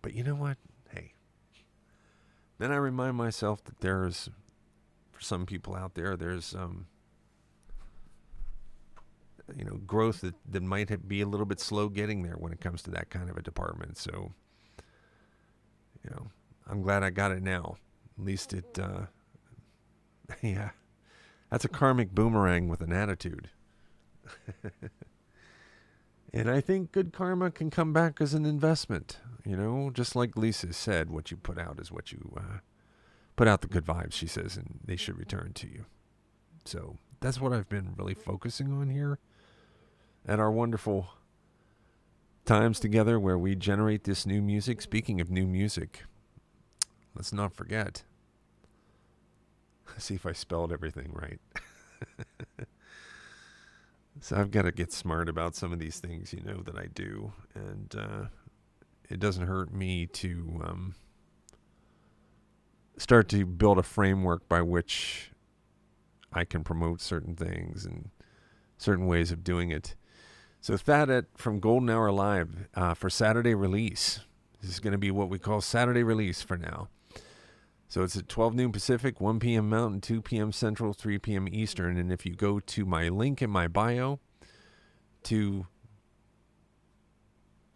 But you know what? Hey. Then I remind myself that there's, for some people out there, there's, you know, growth that might be a little bit slow getting there when it comes to that kind of a department. So, you know, I'm glad I got it now. At least it, yeah, that's a karmic boomerang with an attitude. And I think good karma can come back as an investment. You know, just like Lisa said, what you put out is what you, put out the good vibes, she says, and they should return to you. So that's what I've been really focusing on here at our wonderful times together where we generate this new music. Speaking of new music, let's not forget. See if I spelled everything right. So I've got to get smart about some of these things, you know, that I do. And it doesn't hurt me to start to build a framework by which I can promote certain things and certain ways of doing it. So Thad from Golden Hour Live for Saturday release. This is going to be what we call Saturday release for now. So it's at 12 noon Pacific, 1 p.m. Mountain, 2 p.m. Central, 3 p.m. Eastern. And if you go to my link in my bio to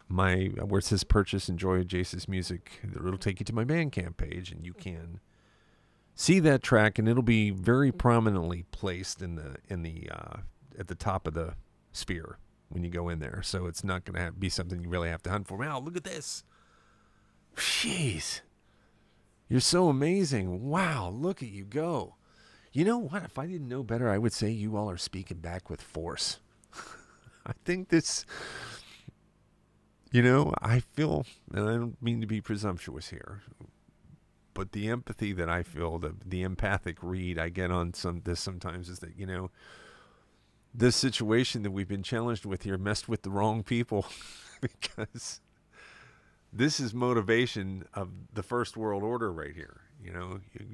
my where it says purchase, enjoy JACE's music, it'll take you to my Bandcamp page, and you can see that track, and it'll be very prominently placed in the at the top of the sphere when you go in there. So it's not going to be something you really have to hunt for. Wow, look at this. Jeez. You're so amazing. Wow, look at you go. You know what? If I didn't know better, I would say you all are speaking back with force. I think this, I feel, and I don't mean to be presumptuous here, but the empathy that I feel, the empathic read I get on this sometimes is that, this situation that we've been challenged with here messed with the wrong people because this is motivation of the first world order right here.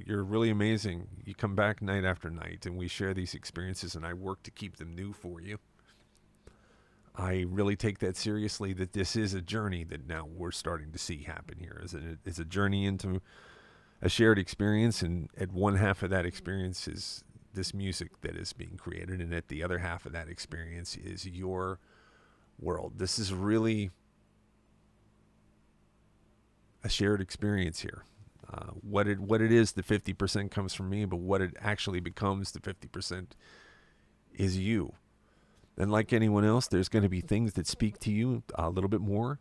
You're really amazing. You come back night after night and we share these experiences and I work to keep them new for you. I really take that seriously, that this is a journey that now we're starting to see happen here. It's a journey into a shared experience, and at one half of that experience is this music that is being created, and at the other half of that experience is your world. This is really a shared experience here. What it is, the 50% comes from me, but what it actually becomes, the 50%, is you. And like anyone else, there's going to be things that speak to you a little bit more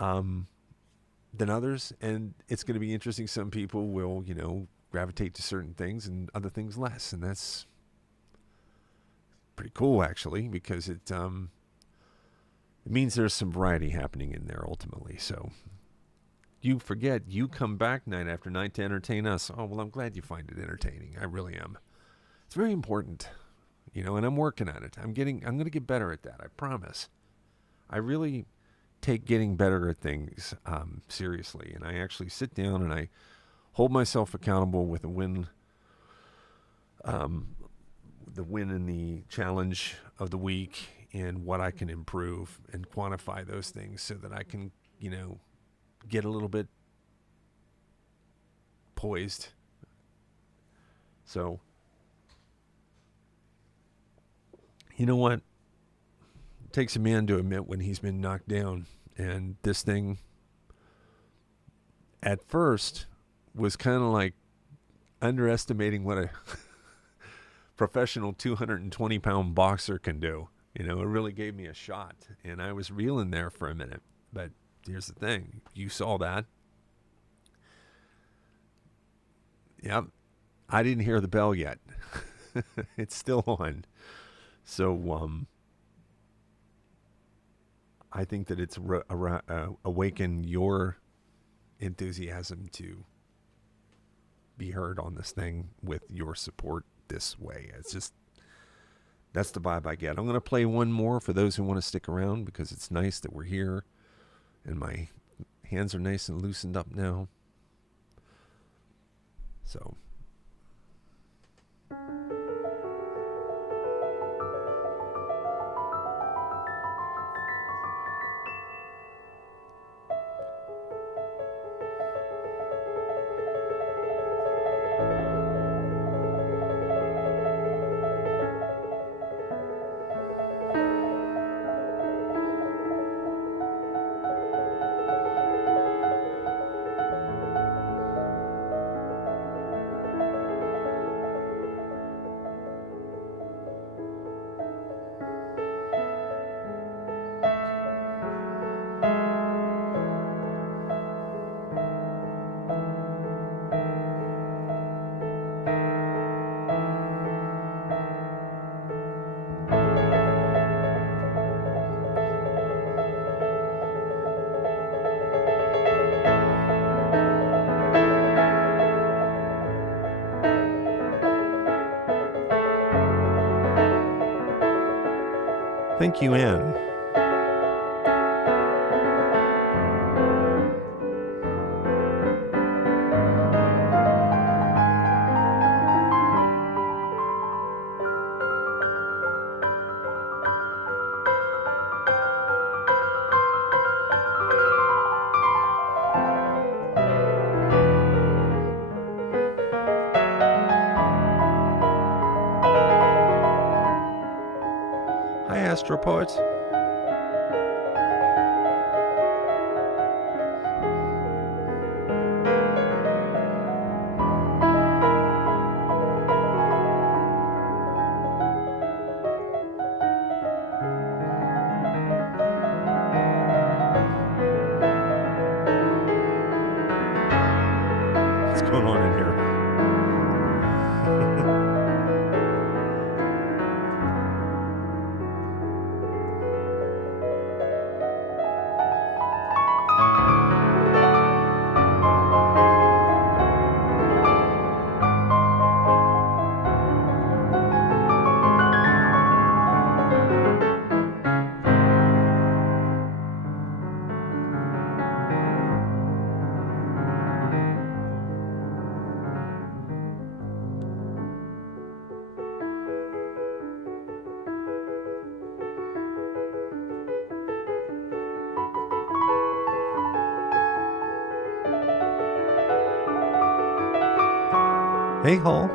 than others, and it's going to be interesting. Some people will, gravitate to certain things and other things less, and that's pretty cool actually, because it means there's some variety happening in there ultimately. So you come back night after night to entertain us. Oh, well, I'm glad you find it entertaining. I really am. It's very important, and I'm working on it. I'm going to get better at that. I promise. I really take getting better at things seriously, and I actually sit down and I hold myself accountable with the win and the challenge of the week and what I can improve and quantify those things so that I can, get a little bit poised. So, you know what? It takes a man to admit when he's been knocked down. And this thing, at first, was kind of like underestimating what a professional 220-pound boxer can do. It really gave me a shot. And I was reeling there for a minute. But here's the thing. You saw that. Yep. I didn't hear the bell yet. It's still on. So, I think that it's awakened your enthusiasm to be heard on this thing with your support this way. It's just, that's the vibe I get. I'm going to play one more for those who want to stick around, because it's nice that we're here and my hands are nice and loosened up now. So. Thank you, Anne. Astropoet? What's going on in here? Hey, Hall.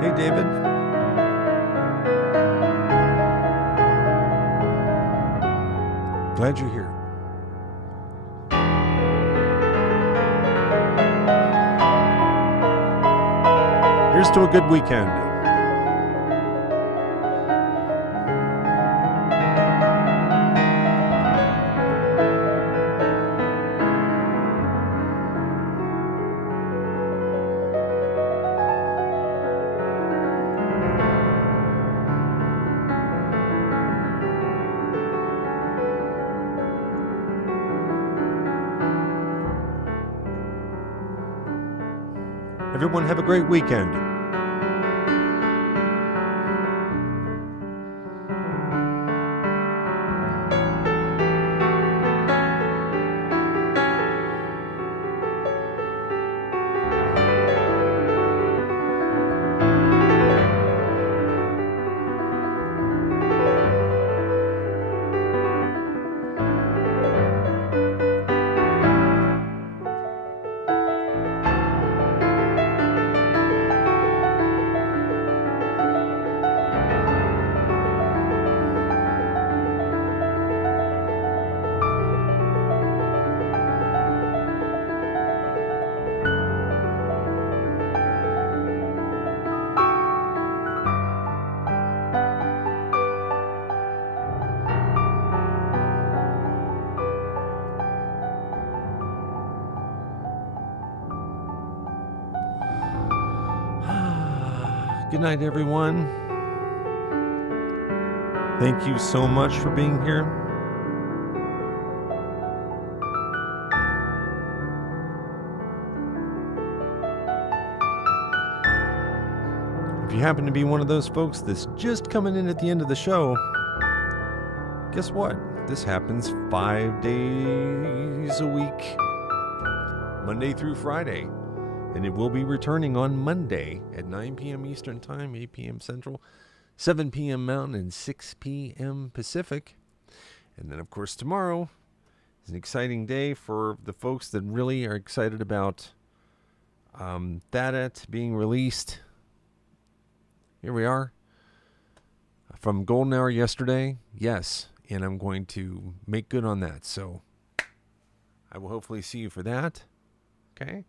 Hey, David. Glad you're here. Here's to a good weekend. Everyone have a great weekend. Good night, everyone. Thank you so much for being here. If you happen to be one of those folks that's just coming in at the end of the show, guess what? This happens 5 days a week, Monday through Friday. And it will be returning on Monday at 9 p.m. Eastern Time, 8 p.m. Central, 7 p.m. Mountain, and 6 p.m. Pacific. And then, of course, tomorrow is an exciting day for the folks that really are excited about that being released. Here we are. From Golden Hour yesterday, yes. And I'm going to make good on that. So I will hopefully see you for that. Okay?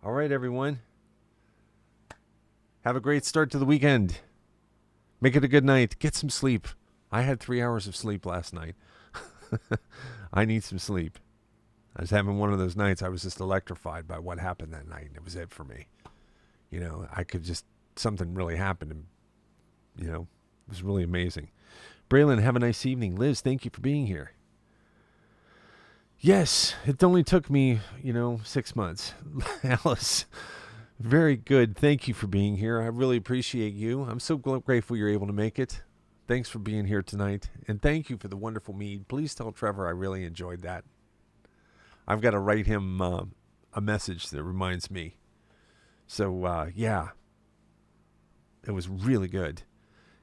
All right, everyone. Have a great start to the weekend. Make it a good night. Get some sleep. I had 3 hours of sleep last night. I need some sleep. I was having one of those nights I was just electrified by what happened that night. It was it for me. I could just, something really happened. And, it was really amazing. Braylon, have a nice evening. Liz, thank you for being here. Yes, it only took me, 6 months. Alice, very good. Thank you for being here. I really appreciate you. I'm so grateful you're able to make it. Thanks for being here tonight. And thank you for the wonderful mead. Please tell Trevor I really enjoyed that. I've got to write him a message that reminds me. So, yeah, it was really good.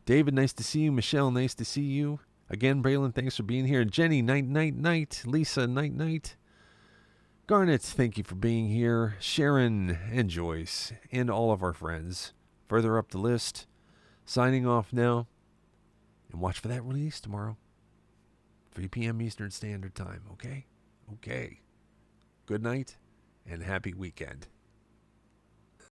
David, nice to see you. Michelle, nice to see you. Again, Braylon, thanks for being here. Jenny, night. Lisa, night. Garnet, thank you for being here. Sharon and Joyce and all of our friends. Further up the list. Signing off now. And watch for that release tomorrow. 3 p.m. Eastern Standard Time, okay? Okay. Good night and happy weekend.